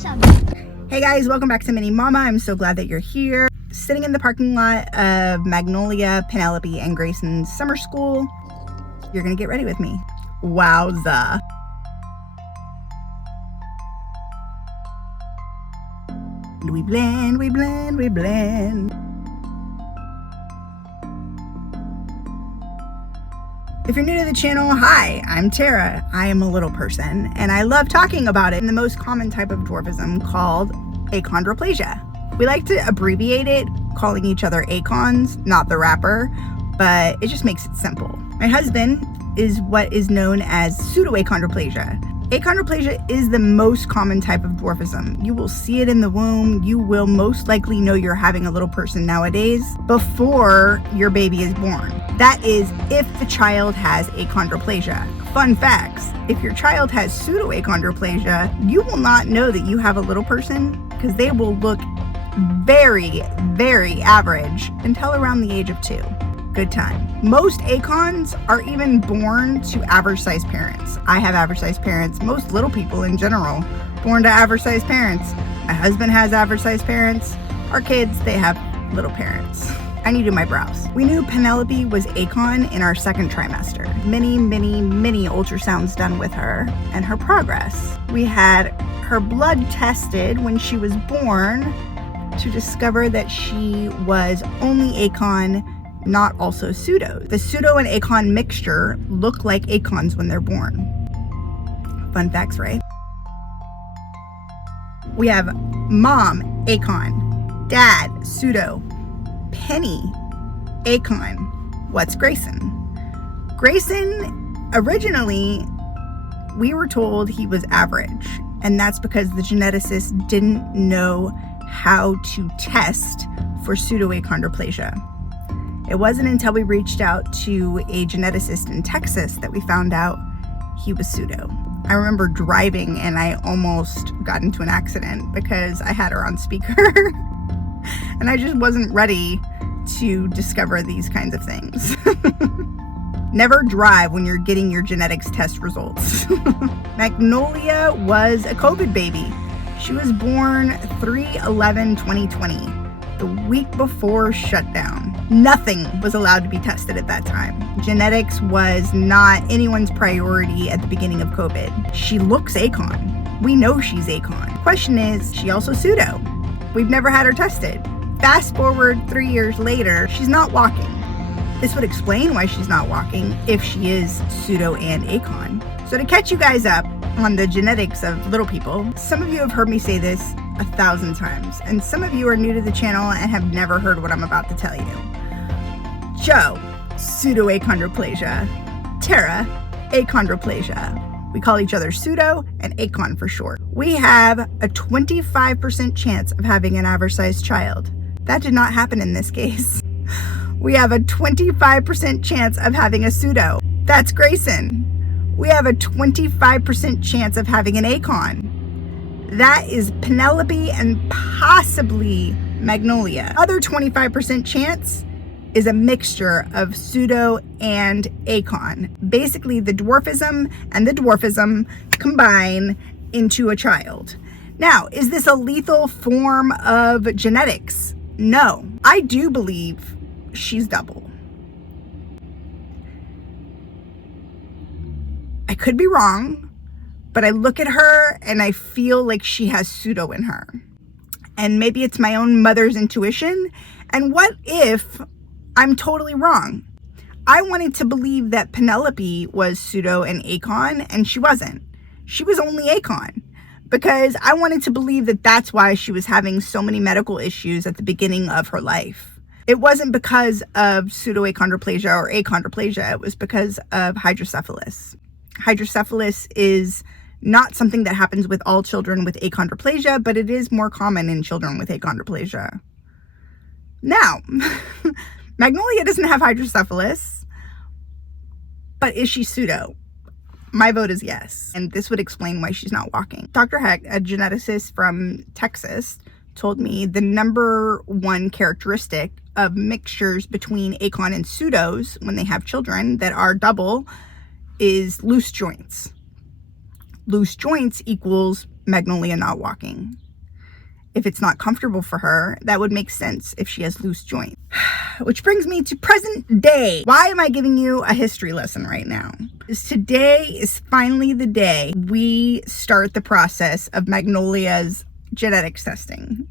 Hey guys, welcome back to Mini Mama. I'm so glad that you're here. Sitting in the parking lot of Magnolia, Penelope, and Grayson's summer school. You're gonna get ready with me. Wowza. We blend, we blend, we blend. If you're new to the channel, hi, I'm Terra. I am a little person, and I love talking about it in the most common type of dwarfism called achondroplasia. We like to abbreviate it, calling each other acons, not the rapper, but it just makes it simple. My husband is what is known as pseudoachondroplasia. Achondroplasia is the most common type of dwarfism. You will see it in the womb. You will most likely know you're having a little person nowadays before your baby is born. That is if the child has achondroplasia. Fun facts, if your child has pseudoachondroplasia, you will not know that you have a little person because they will look very, very average until around the age of 2. Good time. Most acons are even born to average sized parents. I have average sized parents. Most little people in general born to average sized parents. My husband has average sized parents. Our kids, they have little parents. I need to do my brows. We knew Penelope was acon in our second trimester. Many ultrasounds done with her and her progress. We had her blood tested when she was born to discover that she was only acon, not also pseudo. The pseudo and acon mixture look like acons when they're born. Fun facts, right? We have mom, acon, dad, pseudo, Penny, acon. What's Grayson? Grayson, originally, we were told he was average, and that's because the geneticist didn't know how to test for pseudoachondroplasia. It wasn't until we reached out to a geneticist in Texas that we found out he was pseudo. I remember driving and I almost got into an accident because I had her on speaker and I just wasn't ready to discover these kinds of things. Never drive when you're getting your genetics test results. Magnolia was a COVID baby. She was born 3/11/2020. The week before shutdown. Nothing was allowed to be tested at that time. Genetics was not anyone's priority at the beginning of COVID. She looks acon. We know she's acon. Question is she also pseudo? We've never had her tested. Fast forward 3 years later, she's not walking. This would explain why she's not walking if she is pseudo and acon. So to catch you guys up on the genetics of little people, some of you have heard me say this 1,000 times, and some of you are new to the channel and have never heard what I'm about to tell you. Joe, pseudoachondroplasia. Terra, achondroplasia. We call each other pseudo and acon for short. We have a 25% chance of having an average sized child. That did not happen in this case. We have a 25% chance of having a pseudo. That's Grayson. We have a 25% chance of having an acon. That is Penelope and possibly Magnolia. Other 25% chance is a mixture of pseudo and acon. Basically, the dwarfism and the dwarfism combine into a child. Now, is this a lethal form of genetics? No. I do believe she's double. I could be wrong, but I look at her and I feel like she has pseudo in her. And maybe it's my own mother's intuition. And what if I'm totally wrong? I wanted to believe that Penelope was pseudo and acon, and she wasn't. She was only acon because I wanted to believe that that's why she was having so many medical issues at the beginning of her life. It wasn't because of pseudoachondroplasia or achondroplasia. It was because of hydrocephalus. Hydrocephalus is not something that happens with all children with achondroplasia, but it is more common in children with achondroplasia. Now, Magnolia doesn't have hydrocephalus, but is she pseudo? My vote is yes, and this would explain why she's not walking. Dr. Heck, a geneticist from Texas, told me the number one characteristic of mixtures between acon and pseudos when they have children that are double is loose joints. Loose joints equals Magnolia not walking. If it's not comfortable for her, that would make sense if she has loose joints. Which brings me to present day. Why am I giving you a history lesson right now? Because today is finally the day we start the process of Magnolia's genetics testing.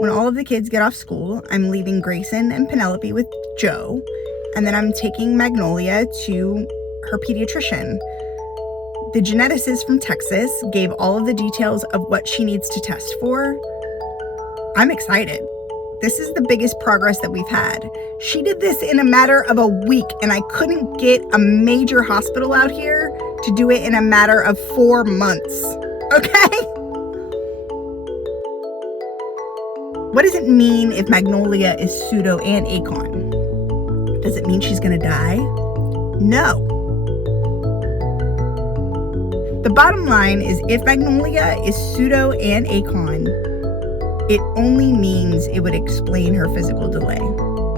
When all of the kids get off school, I'm leaving Grayson and Penelope with Joe, and then I'm taking Magnolia to her pediatrician. The geneticist from Texas gave all of the details of what she needs to test for. I'm excited. This is the biggest progress that we've had. She did this in a matter of a week, and I couldn't get a major hospital out here to do it in a matter of 4 months. Okay? What does it mean if Magnolia is pseudo and achon? Does it mean she's gonna die? No. The bottom line is if Magnolia is pseudo and achon, it only means it would explain her physical delay.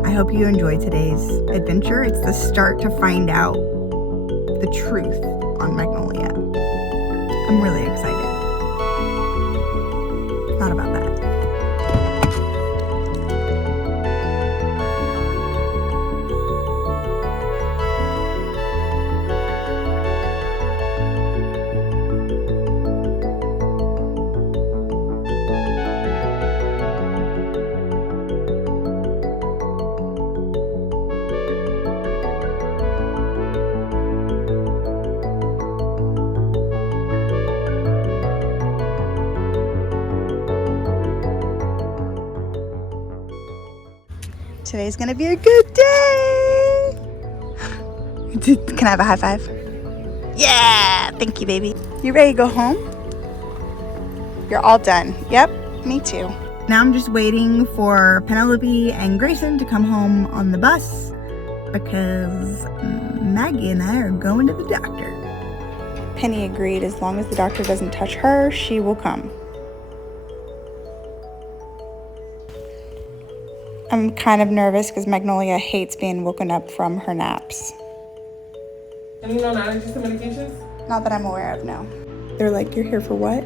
I hope you enjoyed today's adventure. It's the start to find out the truth on Magnolia. I'm really excited. Not about that. Today's gonna be a good day. Can I have a high five? Yeah, thank you, baby. You ready to go home? You're all done. Yep, me too. Now I'm just waiting for Penelope and Grayson to come home on the bus because Maggie and I are going to the doctor. Penny agreed as long as the doctor doesn't touch her, she will come. I'm kind of nervous because Magnolia hates being woken up from her naps. And you know allergies to medications? Not that I'm aware of, no. They're like, you're here for what?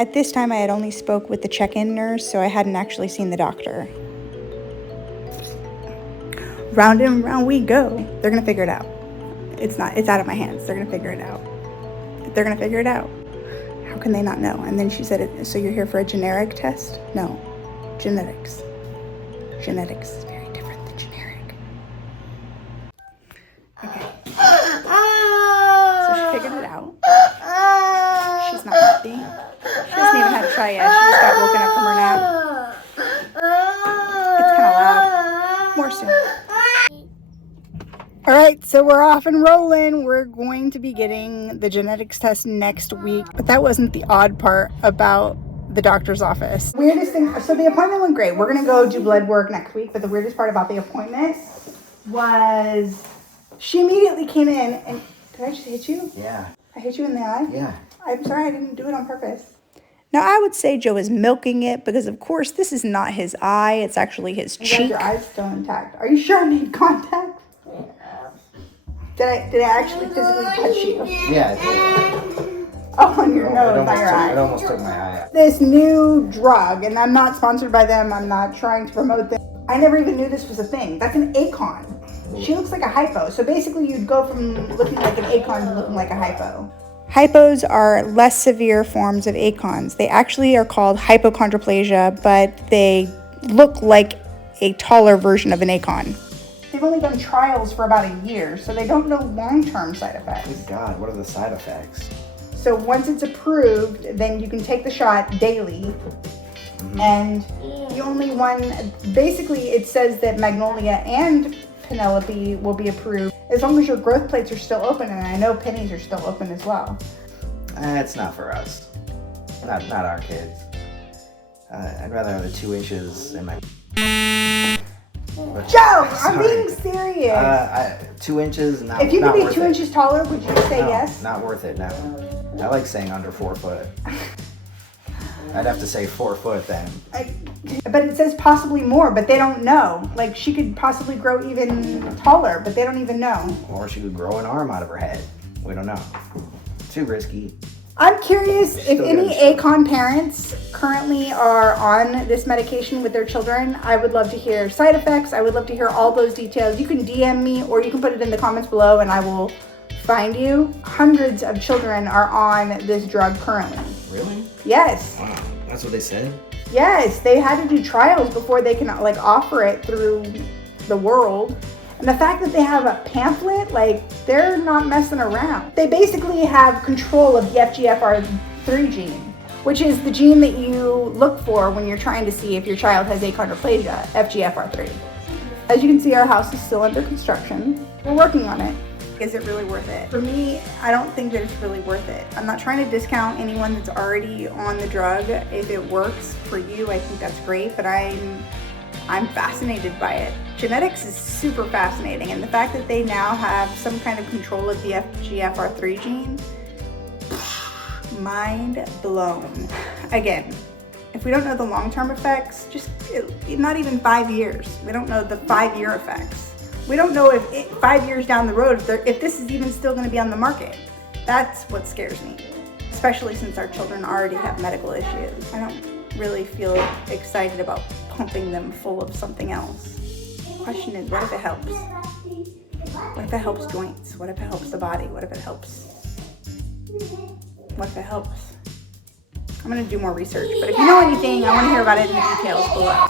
At this time, I had only spoke with the check-in nurse, so I hadn't actually seen the doctor. Round and round we go. They're gonna figure it out. It's out of my hands. They're gonna figure it out. They're gonna figure it out. How can they not know? And then she said, so you're here for a generic test? No, genetics. Genetics is very different than generic. Okay. So she figured it out. She's not happy. She hasn't even had a try yet. She just got woken up from her nap. It's kind of loud. More soon. All right, so we're off and rolling. We're going to be getting the genetics test next week. But that wasn't the odd part about the doctor's office. Weirdest thing, so the appointment went great. We're gonna go do blood work next week, but the weirdest part about the appointment was she immediately came in and, did I just hit you? Yeah. I hit you in the eye? Yeah. I'm sorry, I didn't do it on purpose. Now I would say Joe is milking it because of course this is not his eye, it's actually his cheek. Your eye's still intact. Are you sure I made contact? Did I actually physically touch you? Yeah, it did. Oh, on your nose, not your eye. It almost took my eye out. This new drug, and I'm not sponsored by them, I'm not trying to promote them. I never even knew this was a thing. That's an achon. She looks like a hypo. So basically you'd go from looking like an achon to looking like a hypo. Hypos are less severe forms of achons. They actually are called hypochondroplasia, but they look like a taller version of an achon. They've only done trials for about a year, so they don't know long-term side effects. Good God, what are the side effects? So once it's approved, then you can take the shot daily. And the only one, basically it says that Magnolia and Penelope will be approved as long as your growth plates are still open, and I know Penny's are still open as well. It's not for us. Not our kids. I'd rather have the 2 inches in my... Joe, I'm being serious. 2 inches, not If you could be 2 it. inches taller, would you say No, yes? Not worth it, no. I like saying under 4 foot. I'd have to say 4 foot then. But it says possibly more, but they don't know. Like, she could possibly grow even taller, but they don't even know. Or she could grow an arm out of her head. We don't know. Too risky. I'm curious if Still any gotta show. ACON parents currently are on this medication with their children. I would love to hear side effects. I would love to hear all those details. You can DM me or you can put it in the comments below and I will find you. Hundreds of children are on this drug currently. Really? Yes. Wow. That's what they said? Yes, they had to do trials before they can like offer it through the world. And the fact that they have a pamphlet, like they're not messing around. They basically have control of the FGFR3 gene, which is the gene that you look for when you're trying to see if your child has achondroplasia, FGFR3. As you can see, our house is still under construction. We're working on it. Is it really worth it? For me, I don't think that it's really worth it. I'm not trying to discount anyone that's already on the drug. If it works for you, I think that's great, but I'm fascinated by it. Genetics is super fascinating, and the fact that they now have some kind of control of the FGFR3 gene, mind blown. Again, if we don't know the long-term effects, not even 5 years. We don't know the 5-year effects. We don't know if 5 years down the road, if this is even still going to be on the market. That's what scares me, especially since our children already have medical issues. I don't really feel excited about pumping them full of something else. The question is, what if it helps? What if it helps joints? What if it helps the body? What if it helps? What if it helps? I'm gonna do more research, but if you know anything, I wanna hear about it in the details below.